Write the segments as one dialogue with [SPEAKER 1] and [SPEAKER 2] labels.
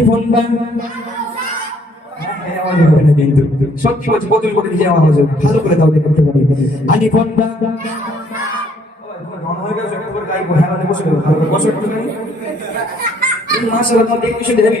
[SPEAKER 1] আলিফুন বা হ্যাঁ, আওয়াজ হবে না কিন্তু সত্যি বলছি প্রথম করে নিজে আওয়াজ হবে ভালো করে তাহলে করতে পারি আলিফুন বা মাশাআল্লাহ তোমাদের একটু শুনে দেবি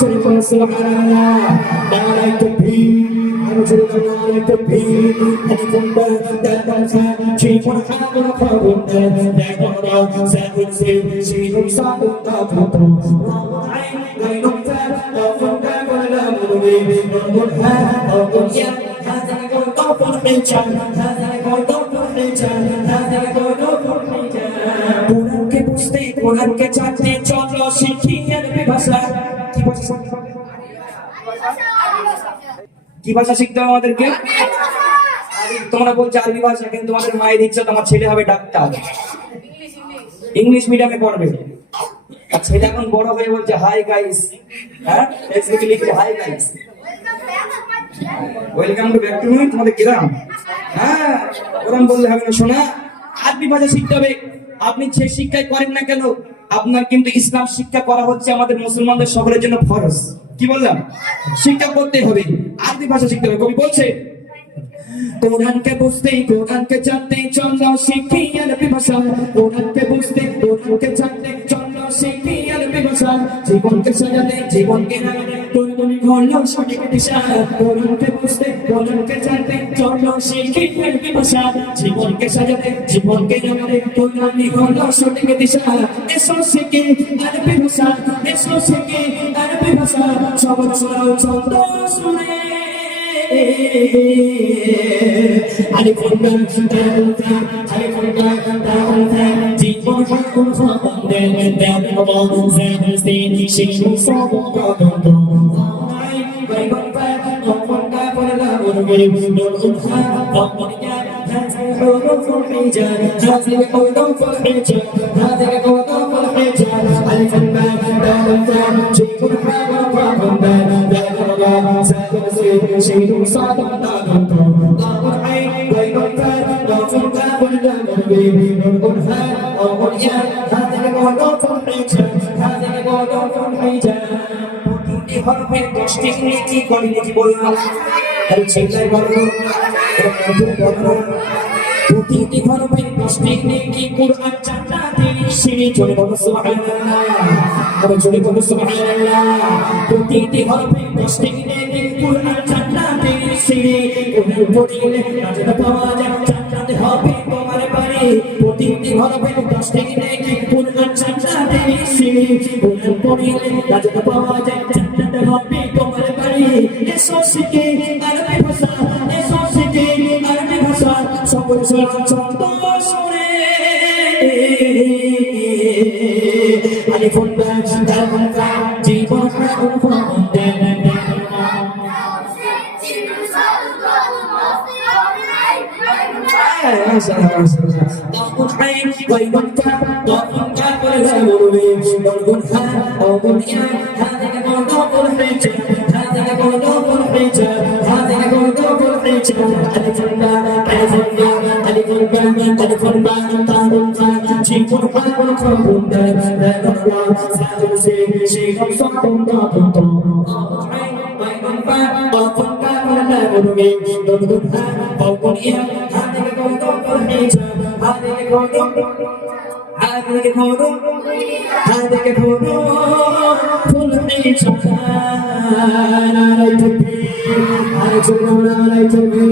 [SPEAKER 1] দাদা দাইগরা দাইগরা কাবুল নাগুবে খান বলিয়া হাসান রুফ হাইজাত আলিফুন বা দাইগরা জীবন আগর খবন্দা দাইগরা সাগুরসে শিরুন সাদন দাদা চলে আলিফুন বা দাইগরা জীবন আগর খবন্দা দাইগরা সাগুরসে শিরুন সাদন দাদা কোরআনকে বুঝতে কোরআনকে জানতে চলো শিখি ভাষা কি ভাষা কি ভাষা শিখতে হবে আমাদেরকে? তোমরা বলছো আরবি ভাষা, কিন্তু তোমাদের মায়ের ইচ্ছা তোমার ছেলে হবে ডাক্তার। ইংলিশ মিডিয়ামে পড়বে। আর ছেলে এখন বড় হয়ে বলছে হাই গাইস হ্যাঁ? লিখছে hi guys welcome to back to তোমাদের হ্যাঁ কোরআন বললে হবে না, শোনা। আরবি ভাষা শিখতে হবে। আপনি যে শিক্ষাই করেন না কেন, আপনার কিন্তু ইসলাম শিক্ষা করা হচ্ছে আমাদের মুসলমানদের সকলের জন্য ফরজ। কি বললাম? শিক্ষা করতে হবে, আরবি ভাষা শিখতে হবে। কবি বলছে, কোরআনকে বুঝতে কোরআনকে জানতে চলো শিখি আরবি ভাষা। কোরআনকে বুঝতে, কোরআনকে জানতে চলো শিখি আরবি ভাষা। জীবনকে সাজাতে, জীবনকে রাখতে ঘরলো সঠিক দিশা কোরআনকে বুঝতে কোরআনকে জানতে চলো শিখি আরবি ভাষা জীবনকে সাজাতে, জীবনকে রাখতে তুমি ঘরলো সঠিক দিশা এসো শিখি আরবি ভাষা এসো শিখি আরবি ভাষা সবর সুরাও ছন্দ শুনে আলিফুন বাম তাউন তা আলিফুন বাম তাউন তা জীবন হাকুন খাবান দে দেন বাম জান সিন শিশু সব কাদন দো আই বাইবান পা নফন কা পরলা উরবে নুর উনহা বামনিয়া হাজা জান সিন শিশু সব কাদন দো আই নফন কা পরলা উরবে নুর বামনিয়া হাজা হুরুফ হিজার হাজা হুরুফ হিজার বললাম বলো বলো প্রতিটি হরফে দশটি কোরআন সুবহানাল্লাহ প্রতিটি হরফে দশটি নেকি কোরআন জান্নাতের সিঁড়ি কোরআন পড়িলে নাজাত পাওয়া যায়। জান্নাতে হবে তোমার বাড়ি। প্রতিটি হরফে দশটি নেকি কোরআন জান্নাতের সিঁড়ি কোরআন পড়িলে নাজাত পাওয়া যায়। জান্নাতে হবে তোমার বাড়ি। এসো শিখে আরবি ভাষা, এসো শিখে আরবি ভাষা। সকল ছন্দ শুনে। আলিফুন বা তাউন তা জীবন হাকুন ضغط عين والمنكر ضغط كافر الغلوب ضغط ها ضغط يا هذا يقول ضغط الحجاب هذا يقول ضغط الحجاب هذا يقول ضغط الحجاب ألف الباء ألف الباء ألف الباء ألف محمد مقام دائم لا نقوى سعد حسين شيخ صف ضابط going to فاء قاف لا مرمي ضد فوق الإيمان هذه to الحجاب هذه الكون هذاك هو هذاك هو كل حين شفانا لا to على جنون لا يتبين